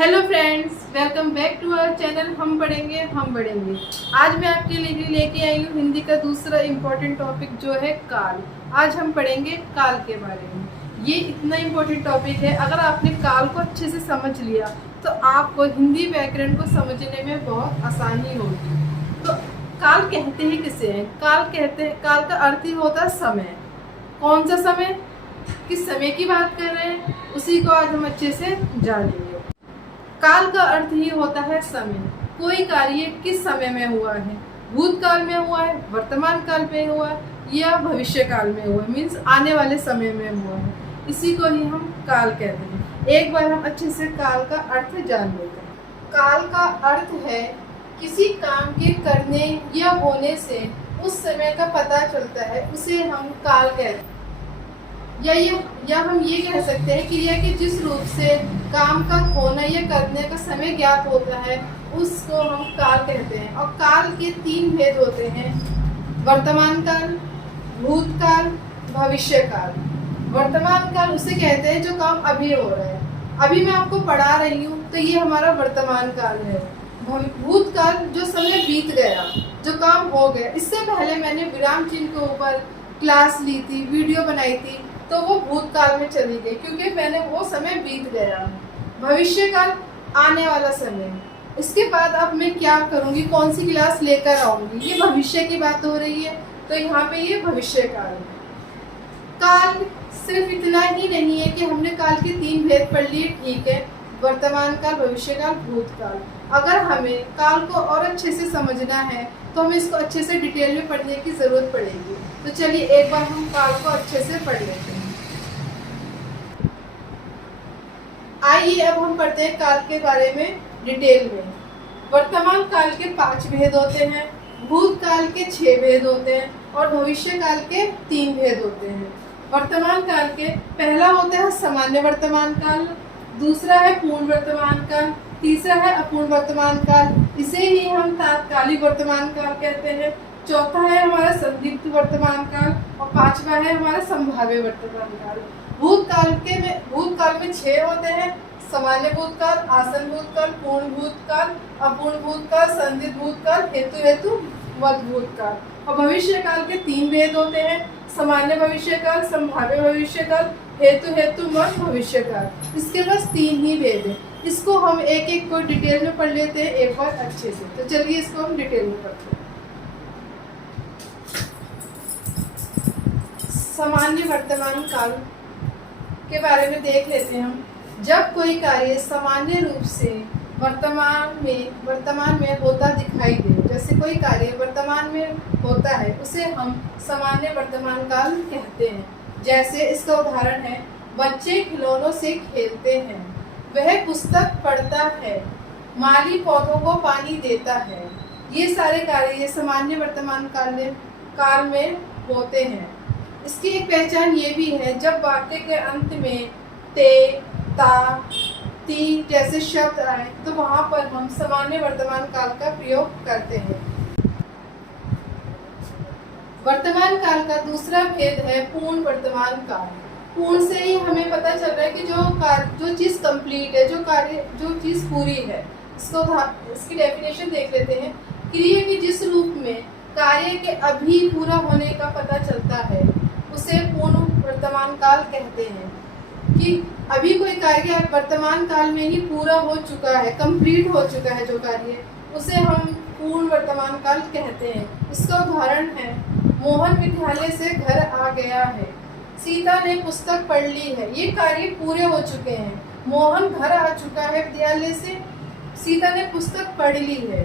Hello friends, welcome back to our channel हम पढ़ेंगे हम बढ़ेंगे। आज मैं आपके लिए लेके आई हूँ हिंदी का दूसरा इम्पोर्टेंट टॉपिक जो है काल। आज हम पढ़ेंगे काल के बारे में। ये इतना इम्पोर्टेंट टॉपिक है, अगर आपने काल को अच्छे से समझ लिया तो आपको हिंदी व्याकरण को समझने में बहुत आसानी होगी। तो काल कहते ही किसे हैं? काल का अर्थ ही होता है समय। कौन सा समय, किस समय की बात कर रहे हैं, उसी को आज हम अच्छे से जानेंगे। काल का अर्थ ही होता है समय। कोई कार्य किस समय में हुआ है, भूतकाल में हुआ है, वर्तमान काल में हुआ है या भविष्य काल में हुआ है, मीन्स आने वाले समय में हुआ है, इसी को ही हम काल कहते हैं। एक बार हम अच्छे से काल का अर्थ जान लेते हैं। काल का अर्थ है किसी काम के करने या होने से उस समय का पता चलता है, उसे हम काल कहते हैं। या हम ये कह सकते हैं क्रिया के जिस रूप से काम का होना या करने का समय ज्ञात होता है उसको हम काल कहते हैं। और काल के 3 भेद होते हैं: वर्तमान काल, भूतकाल, भविष्य काल। वर्तमान काल उसे कहते हैं जो काम अभी हो रहा है, अभी मैं आपको पढ़ा रही हूँ तो ये हमारा वर्तमान काल है। भूतकाल जो समय बीत गया, जो काम हो गया, इससे पहले मैंने विराम चिन्ह के ऊपर क्लास ली थी, वीडियो बनाई थी, तो वो भूतकाल में चली गई क्योंकि मैंने वो समय बीत गया। भविष्य काल आने वाला समय। इसके बाद अब मैं क्या करूँगी, कौन सी क्लास लेकर आऊँगी, ये भविष्य की बात हो रही है तो यहाँ पे ये भविष्य काल है। काल सिर्फ इतना ही नहीं है कि हमने काल के 3 भेद पढ़ लिए, ठीक है, वर्तमान काल, भविष्य काल, भूतकाल। अगर हमें काल को और अच्छे से समझना है तो हमें इसको अच्छे से डिटेल में पढ़ने की जरूरत पड़ेगी। तो चलिए एक बार हम काल को अच्छे से पढ़ लेते हैं। आइए अब हम पढ़ते हैं काल के बारे में डिटेल में। वर्तमान काल के 5 भेद होते हैं, भूतकाल के 6 भेद होते हैं और भविष्य काल के 3 भेद होते हैं। वर्तमान काल के पहला होता है सामान्य वर्तमान काल, दूसरा है पूर्ण वर्तमान काल, तीसरा है अपूर्ण वर्तमान काल, इसे ही हम तात्कालिक वर्तमान काल कहते हैं, चौथा है हमारा संदिग्ध वर्तमान काल और 5वां है हमारा संभाव्य वर्तमान काल। भूतकाल में 6 होते हैं: सामान्य भूतकाल, आसन भूतकाल, पूर्ण भूतकाल, अपूर्ण भूतकाल, संदिग्ध भूतकाल, हेतु मध्य भूतकाल। और भविष्य काल के 3 भेद होते हैं: सामान्य भविष्य काल, संभाव्य भविष्य काल, हेतु मध्य भविष्य काल। इसके पास 3 ही भेद है। इसको हम एक एक को डिटेल में पढ़ लेते हैं एक बार अच्छे से। तो चलिए इसको हम डिटेल में पढ़ते हैं। सामान्य वर्तमान काल के बारे में देख लेते हैं हम। जब कोई कार्य सामान्य रूप से वर्तमान में होता दिखाई दे, जैसे कोई कार्य वर्तमान में होता है उसे हम सामान्य वर्तमान काल कहते हैं। जैसे इसका उदाहरण है, बच्चे खिलौनों से खेलते हैं, वह पुस्तक पढ़ता है, माली पौधों को पानी देता है। ये सारे कार्य सामान्य वर्तमान काल में होते हैं। इसकी एक पहचान ये भी है, जब वाक्य के अंत में ते, ता, ती जैसे शब्द आए तो वहां पर हम सामान्य वर्तमान काल का प्रयोग करते हैं। वर्तमान काल का दूसरा भेद है पूर्ण वर्तमान काल। पूर्ण से ही हमें पता चल रहा है कि जो चीज कंप्लीट है, जो चीज पूरी है। इसकी डेफिनेशन देख लेते हैं। क्रिया के जिस रूप में कार्य के अभी पूरा होने का पता चलता है उसे पूर्ण वर्तमान काल कहते हैं। कि अभी कोई कार्य वर्तमान काल में ही पूरा हो चुका है, कंप्लीट हो चुका है जो कार्य, उसे हम पूर्ण वर्तमान काल कहते हैं। इसका उदाहरण है, मोहन विद्यालय से घर आ गया है, सीता ने पुस्तक पढ़ ली है। ये कार्य पूरे हो चुके हैं। मोहन घर आ चुका है विद्यालय से, सीता ने पुस्तक पढ़ ली है।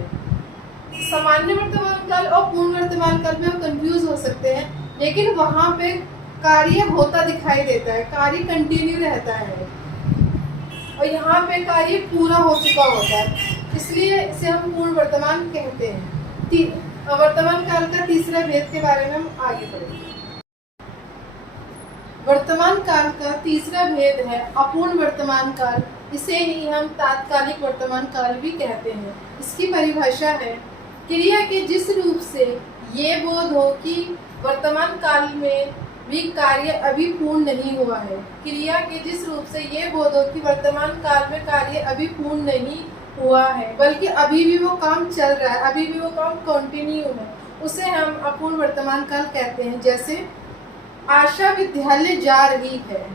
सामान्य वर्तमान काल और पूर्ण वर्तमान काल में हम कंफ्यूज हो सकते हैं, लेकिन वहां पे कार्य होता दिखाई देता है, कार्य कंटिन्यू रहता है और यहाँ पे कार्य पूरा हो चुका होता है, इसलिए इसे हम पूर्ण वर्तमान कहते हैं। वर्तमान काल का तीसरा भेद के बारे में हम आगे पढ़ेंगे। वर्तमान काल का तीसरा भेद है अपूर्ण वर्तमान काल। इसे ही हम तात्कालिक वर्तमान काल भी कहते हैं। इसकी परिभाषा है, क्रिया के जिस रूप से ये बोध हो कि वर्तमान काल में भी कार्य अभी पूर्ण नहीं हुआ है। क्रिया के जिस रूप से ये बोध हो कि वर्तमान काल में कार्य अभी पूर्ण नहीं हुआ है, बल्कि अभी भी वो काम चल रहा है, अभी भी वो काम कंटिन्यू है, उसे हम अपूर्ण वर्तमान काल कहते हैं। जैसे आशा विद्यालय जा रही है,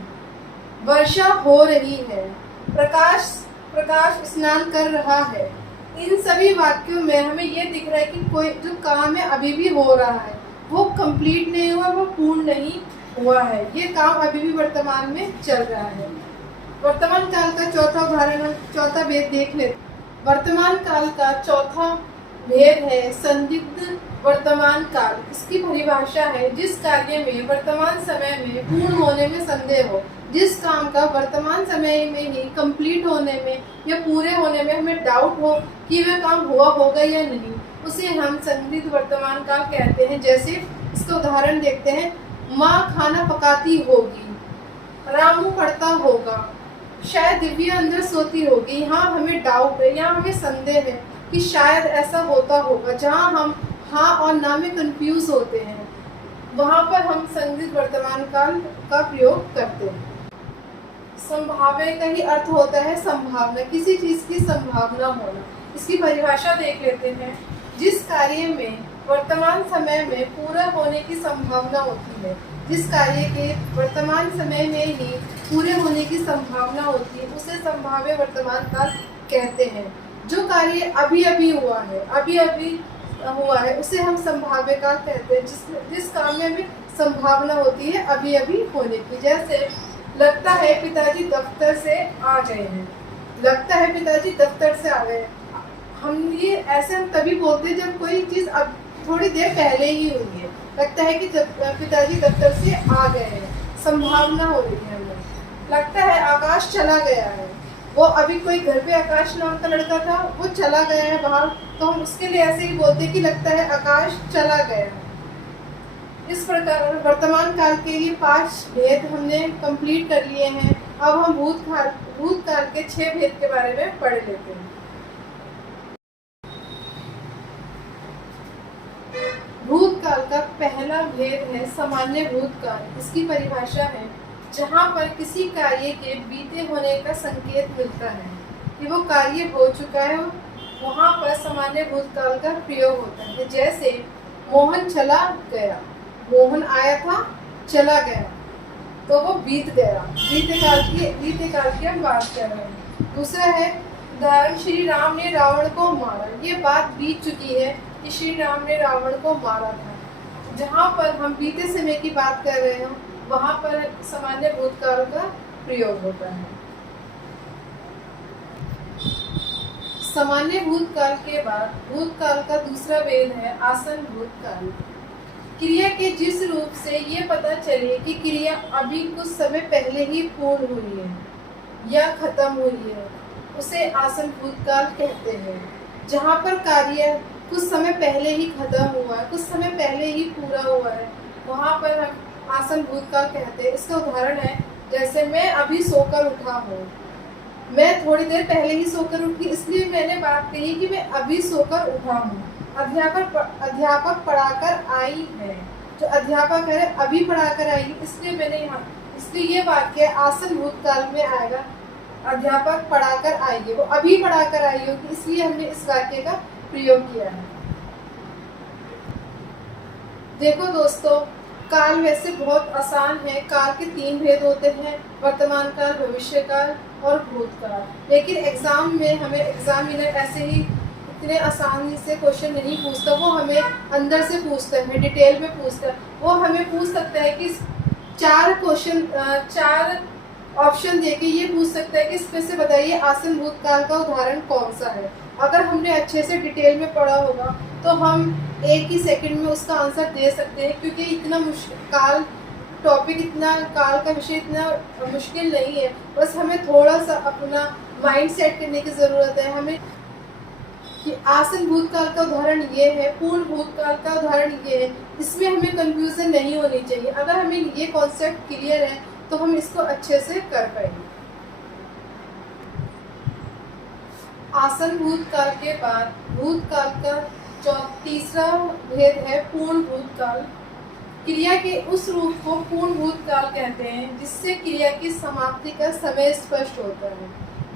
वर्षा हो रही है, प्रकाश प्रकाश स्नान कर रहा है। इन सभी वाक्यों में हमें ये दिख रहा है कि कोई जो काम है अभी भी हो रहा है, वो कंप्लीट नहीं हुआ, वो पूर्ण नहीं हुआ है, ये काम अभी भी वर्तमान में चल रहा है। वर्तमान काल का चौथा उदाहरण हम चौथा भेद देख लेते। वर्तमान काल का चौथा भेद है संदिग्ध वर्तमान काल। इसकी परिभाषा है जिस कार्य में वर्तमान समय में पूर्ण होने में संदेह हो, जिस काम का वर्तमान समय में ही कंप्लीट होने में या पूरे होने में हमें डाउट हो कि वह काम हुआ होगा या नहीं, उसे हम संदिग्ध वर्तमान काल कहते हैं। जैसे इसका उदाहरण देखते हैं, माँ खाना पकाती होगी, रामू पढ़ता होगा, शायद दिव्या अंदर सोती होगी। यहाँ हमें डाउट है, यहाँ हमें संदेह है कि शायद ऐसा होता होगा। जहाँ हम हाँ और ना में कंफ्यूज होते हैं, वहाँ पर हम संदिग्ध वर्तमान काल का प्रयोग करते हैं। संभाव्य का ही अर्थ होता है संभावना, किसी चीज की संभावना होना। इसकी परिभाषा देख लेते हैं। जिस कार्य में वर्तमान समय में पूरा होने की संभावना होती है, जिस कार्य के वर्तमान समय में ही पूरे होने की संभावना होती है, उसे संभाव्य वर्तमान काल कहते हैं। जो कार्य अभी अभी हुआ है, उसे हम संभाव्य काल कहते हैं। जिस काम में हमें संभावना होती है अभी अभी होने की। जैसे लगता है पिताजी दफ्तर से आ गए हैं, लगता है पिताजी दफ्तर से आ गए। हम ये ऐसे हम तभी बोलते हैं जब कोई चीज़ अब थोड़ी देर पहले ही हुई है। लगता है कि पिताजी दफ्तर से आ गए हैं, संभावना हो रही है हमें। लगता है आकाश चला गया है, वो अभी कोई घर पे आकाश नाम का लड़का था, वो चला गया है बाहर, तो हम उसके लिए ऐसे ही बोलते हैं कि लगता है आकाश चला गया है। इस प्रकार वर्तमान काल के लिए 5 भेद हमने कंप्लीट कर लिए हैं। अब हम भूतकाल के 6 भेद के बारे में पढ़ लेते हैं। भूतकाल का पहला भेद है सामान्य भूतकाल। इसकी परिभाषा है जहाँ पर किसी कार्य के बीते होने का संकेत मिलता है कि वो कार्य हो चुका है, वहाँ पर सामान्य भूतकाल का प्रयोग होता है। जैसे मोहन चला गया, मोहन आया था चला गया, तो वो बीत गया। बीते काल की हम बात कर रहे हैं। दूसरा है उदाहरण, श्री राम ने रावण को मारा। ये बात बीत चुकी है कि श्री राम ने रावण को मारा था। जहाँ पर हम बीते समय की बात कर रहे हो, वहाँ पर सामान्य भूतकाल का प्रयोग होता है। सामान्य भूतकाल के बाद भूतकाल का दूसरा भेद है आसन भूतकाल। क्रिया के जिस रूप से ये पता चले कि क्रिया अभी कुछ समय पहले ही पूर्ण हुई है या खत्म हुई है, उसे आसन भूतकाल कहते हैं। जहाँ पर कार्य कुछ समय पहले ही खत्म हुआ है, कुछ समय पहले ही पूरा हुआ है, वहाँ पर हम आसन भूतकाल कहते हैं। इसका उदाहरण है, जैसे मैं अभी सोकर उठा हूँ, मैं थोड़ी देर पहले ही सोकर उठी, इसलिए मैंने बात कही कि मैं अभी सोकर उठा हूँ। अध्यापक पढ़ाकर आई है, जो अध्यापक है अभी पढ़ाकर आई, इसलिए ये वाक्य आसन भूतकाल में आएगा। अध्यापक पढ़ाकर आई है, वो अभी पढ़ाकर आई होगी, इसलिए हमने इस वाक्य का प्रयोग किया है। देखो दोस्तों, काल वैसे बहुत आसान है। काल के 3 भेद होते हैं, वर्तमान काल, भविष्य काल और भूतकाल। लेकिन एग्जाम में हमें एग्जामिनर ऐसे ही इतने आसानी से क्वेश्चन नहीं पूछता, वो हमें अंदर से पूछता है, डिटेल में पूछता है। वो हमें पूछ सकता है कि 4 ऑप्शन देके ये पूछ सकता है कि इसमें से बताइए आसन भूतकाल का उदाहरण कौन सा है। अगर हमने अच्छे से डिटेल में पढ़ा होगा तो हम एक ही सेकंड में उसका आंसर दे सकते हैं, क्योंकि इतना काल का विषय इतना मुश्किल नहीं है। बस हमें थोड़ा सा अपना माइंड सेट करने की ज़रूरत है। हमें कि आसन भूतकाल का उदाहरण ये है, पूर्ण भूतकाल का उदाहरण ये है, इसमें हमें कंफ्यूजन नहीं होनी चाहिए। अगर हमें ये कॉन्सेप्ट क्लियर है तो हम इसको अच्छे से कर पाएंगे। आसन भूतकाल के बाद भूतकाल का तीसरा भेद है पूर्ण भूतकाल। क्रिया के उस रूप को पूर्ण भूतकाल कहते हैं जिससे क्रिया की समाप्ति का समय स्पष्ट होता है।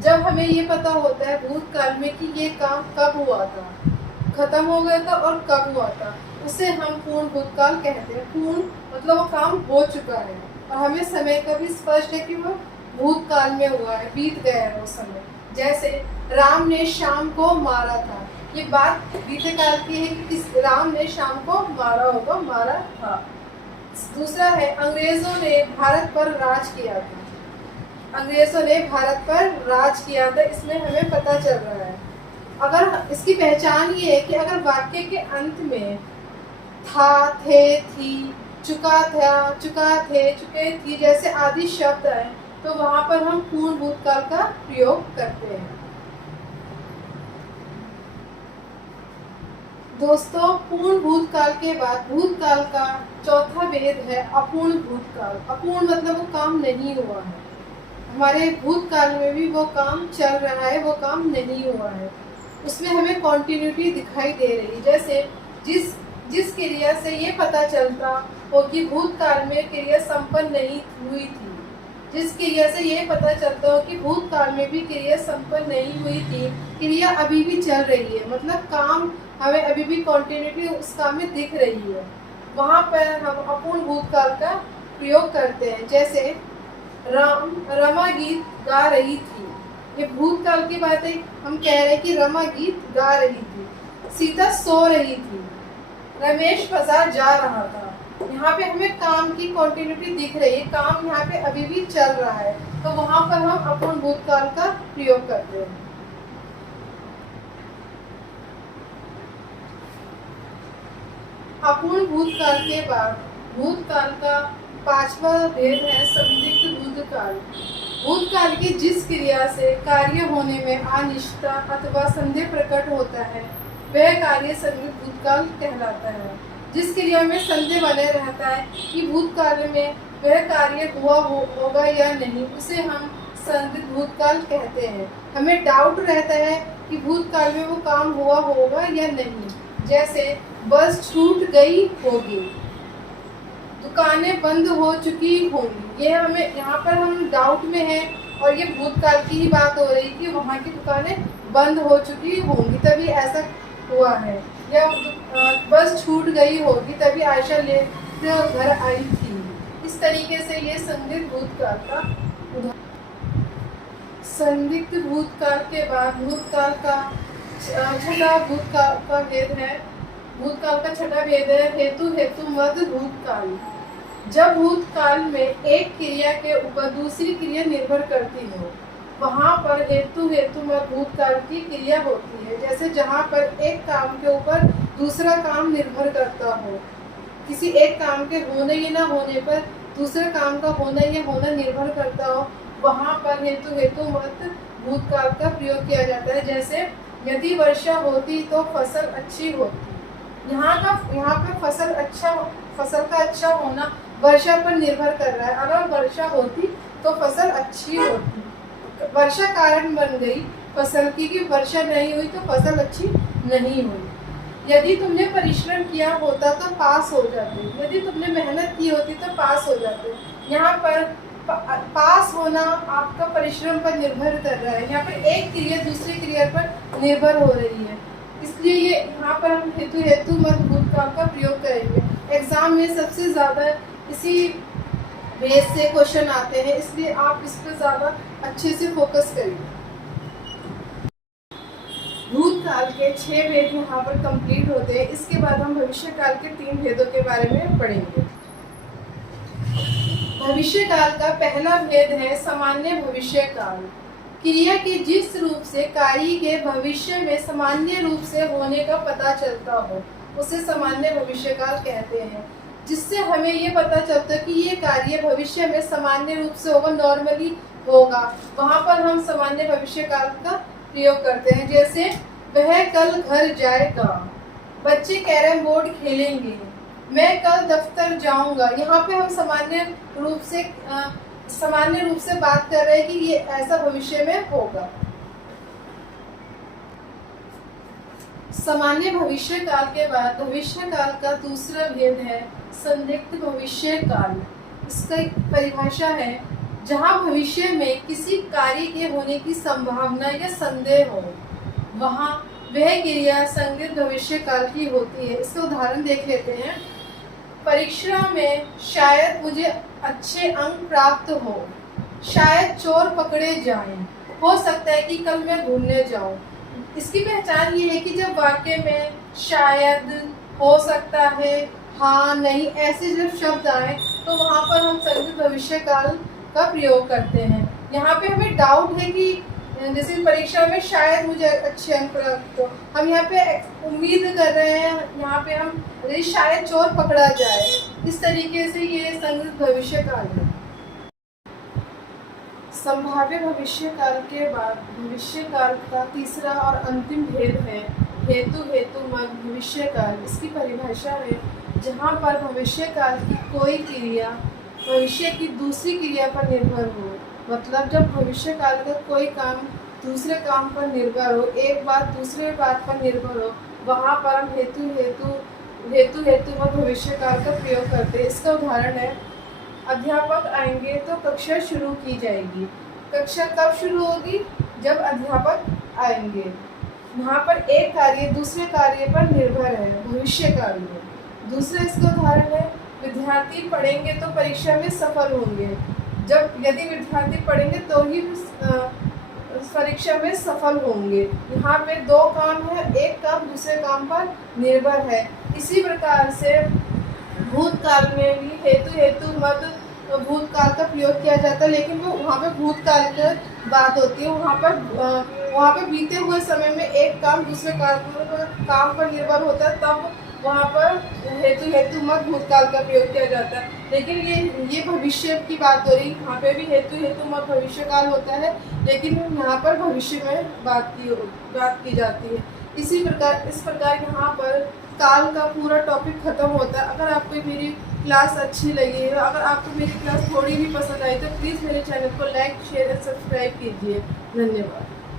जब हमें ये पता होता है भूतकाल में कि ये काम कब हुआ था, खत्म हो गया था और कब हुआ था, उसे हम पूर्ण भूतकाल कहते हैं। पूर्ण मतलब वो काम हो चुका है और हमें समय का भी स्पष्ट है कि वो भूतकाल में हुआ है, बीत गया है वो समय। जैसे राम ने श्याम को मारा था, ये बात बीते काल की है कि किस राम ने श्याम को मारा होगा, मारा था। दूसरा है अंग्रेजों ने भारत पर राज किया था। अंग्रेजों ने भारत पर राज किया था, इसमें हमें पता चल रहा है। अगर इसकी पहचान ये है कि अगर वाक्य के अंत में था, थे, थी, चुका था, चुका, थे, चुके, थी जैसे आदि शब्द आए तो वहां पर हम पूर्ण भूतकाल का प्रयोग करते हैं। दोस्तों, पूर्ण भूतकाल के बाद भूतकाल का चौथा भेद है अपूर्ण भूतकाल। अपूर्ण मतलब वो काम नहीं हुआ है, हमारे भूतकाल में भी वो काम चल रहा है, वो काम नहीं हुआ है, उसमें हमें कॉन्टिन्यूटी दिखाई दे रही है। जैसे जिस क्रिया से ये पता चलता हो कि भूतकाल में क्रिया संपन्न नहीं हुई थी, जिस क्रिया से ये पता चलता हो कि भूतकाल में भी क्रिया संपन्न नहीं हुई थी, क्रिया अभी भी चल रही है, मतलब काम हमें अभी भी कॉन्टिन्यूटी उस काम में दिख रही है, वहाँ पर हम अपूर्ण भूतकाल का प्रयोग करते हैं। जैसे रमा गीत गा रही थी, ये भूतकाल की बात है, हम कह रहे हैं कि रमा गीत गा रही थी। सीता सो रही थी, रमेश बाजार जा रहा था। यहाँ पे हमें काम की कॉन्टिन्यूटी दिख रही है, काम यहाँ पे अभी भी चल रहा है, तो वहां पर हम अपूर्ण भूतकाल का प्रयोग करते हैं। अपूर्ण भूतकाल के बाद भूतकाल का पांचवा भेद है संदिग्ध भूतकाल। भूतकाल की जिस क्रिया से कार्य होने में अनिश्चितता अथवा संदेह प्रकट होता है वह कार्य संदिग्ध भूतकाल कहलाता है। जिस क्रिया में संदेह बने रहता है कि भूतकाल में वह कार्य हुआ होगा या नहीं, उसे हम संदिग्ध भूतकाल कहते हैं। हमें डाउट रहता है कि भूतकाल में वो काम हुआ होगा या नहीं। जैसे बस छूट गई होगी, दुकानें बंद हो चुकी होंगी, ये हमें यहाँ पर हम डाउट में हैं और ये भूतकाल की ही बात हो रही कि वहाँ की दुकानें बंद हो चुकी होंगी तभी ऐसा हुआ है, या बस छूट गई होगी तभी आयशा ले घर आई थी। इस तरीके से ये संदिग्ध भूतकाल का संदिग्ध भूतकाल के बाद भूतकाल का छठा भूतकाल का भेद है। भूतकाल का छठा भेद है हेतु मद भूतकाल। जब भूतकाल में एक क्रिया के ऊपर दूसरी क्रिया निर्भर करती हो वहाँ पर हेतु मद भूतकाल की क्रिया होती है। जैसे जहाँ पर एक काम के ऊपर दूसरा काम निर्भर करता हो, किसी एक काम के होने या ना होने पर दूसरे काम का होना या होना निर्भर करता हो, वहाँ पर हेतु मद भूतकाल का प्रयोग किया जाता है। जैसे यदि वर्षा होती तो फसल अच्छी होती। यहाँ पर फसल का अच्छा होना वर्षा पर निर्भर कर रहा है। अगर वर्षा होती तो फसल अच्छी होती, वर्षा कारण बन गई फसल की कि वर्षा नहीं हुई तो फसल अच्छी नहीं हुई। यदि तुमने परिश्रम किया होता तो पास हो जाते, यदि तुमने मेहनत की होती तो पास हो जाते। यहाँ पर पास होना आपका परिश्रम पर निर्भर कर रहा है, यहाँ पर एक क्रिया दूसरी क्रिया पर निर्भर हो रही है, इसलिए ये यहाँ पर हम हेतु मद भूतकाल का प्रयोग करेंगे। एग्जाम में सबसे ज़्यादा इसी बेस से क्वेश्चन आते हैं, इसलिए आप इस पर ज़्यादा अच्छे से फोकस करिए। भूतकाल के 6 भेद यहाँ पर कंप्लीट होते हैं। इसके बाद हम भविष्य काल के 3 भेदों के बारे में पढ़ेंगे। भविष्य काल का पहला भेद है सामान्य भविष्य काल। क्रिया के जिस रूप से कार्य के भविष्य में सामान्य रूप से होने का पता चलता हो उसे सामान्य भविष्य काल कहते हैं। जिससे हमें ये पता चलता है कि ये कार्य भविष्य में सामान्य रूप से होगा, नॉर्मली होगा, वहाँ पर हम सामान्य भविष्य काल का प्रयोग करते हैं। जैसे वह कल घर जाएगा, बच्चे कैरम बोर्ड खेलेंगे, मैं कल दफ्तर जाऊंगा। यहाँ पे हम सामान्य रूप से बात कर रहे हैं कि ये ऐसा भविष्य में होगा। सामान्य भविष्य काल के बाद भविष्य काल का दूसरा भेद है संदिग्ध भविष्य काल। इसका एक परिभाषा है जहां भविष्य में किसी कार्य के होने की संभावना या संदेह हो, वहां वह क्रिया संदिग्ध भविष्य काल की होती है। इसका उदाहरण देख लेते हैं। परीक्षा में शायद मुझे अच्छे अंक प्राप्त हो, शायद चोर पकड़े जाएं, हो सकता है कि कल मैं घूमने जाऊं। इसकी पहचान ये है कि जब वाक्य में शायद, हो सकता है, हाँ, नहीं ऐसे जब शब्द आए तो वहाँ पर हम संदिग्ध भविष्य काल का प्रयोग करते हैं। यहाँ पे हमें डाउट है कि जैसे परीक्षा में शायद मुझे अच्छे अंक प्राप्त हो, हम यहाँ पे उम्मीद कर रहे हैं, यहाँ पे हम शायद चोर पकड़ा जाए। इस तरीके से ये संदिग्ध भविष्य काल है। संभाव्य भविष्य काल के बाद भविष्य काल का तीसरा और अंतिम भेद है हेतुमत भविष्य काल। इसकी परिभाषा है जहाँ पर भविष्य काल की कोई क्रिया भविष्य की दूसरी क्रिया पर निर्भर हो। मतलब जब भविष्य काल का कोई काम दूसरे काम पर निर्भर हो, एक बात दूसरे बात पर निर्भर हो, वहाँ पर हम हेतुमत भविष्य काल का प्रयोग करते हैं। इसका उदाहरण है, अध्यापक आएंगे तो कक्षा शुरू की जाएगी। कक्षा कब शुरू होगी? जब अध्यापक आएंगे। यहाँ पर एक कार्य दूसरे कार्य पर निर्भर है भविष्य काल में। दूसरा इसका उदाहरण है, विद्यार्थी पढ़ेंगे तो परीक्षा में सफल होंगे। जब यदि विद्यार्थी पढ़ेंगे तो ही परीक्षा में सफल होंगे। यहाँ पे दो काम है, एक काम दूसरे काम पर निर्भर है। इसी प्रकार से भूतकाल में भी हेतुमत भूतकाल का प्रयोग किया जाता है, लेकिन वो वहाँ पे भूतकाल की बात होती है। वहाँ पे बीते हुए समय में एक काम दूसरे काम पर निर्भर होता है, तब वहाँ पर हेतुमत भूतकाल का प्रयोग किया जाता है। लेकिन ये भविष्य की बात हो रही, यहाँ पे भी हेतुमत भविष्य काल होता है, लेकिन यहाँ पर भविष्य में बात की जाती है। इस प्रकार यहाँ पर काल का पूरा टॉपिक खत्म होता है। अगर आपको मेरी क्लास अच्छी लगी है, अगर आपको मेरी क्लास थोड़ी भी पसंद आई तो प्लीज़ मेरे चैनल को लाइक, शेयर और सब्सक्राइब कीजिए। धन्यवाद।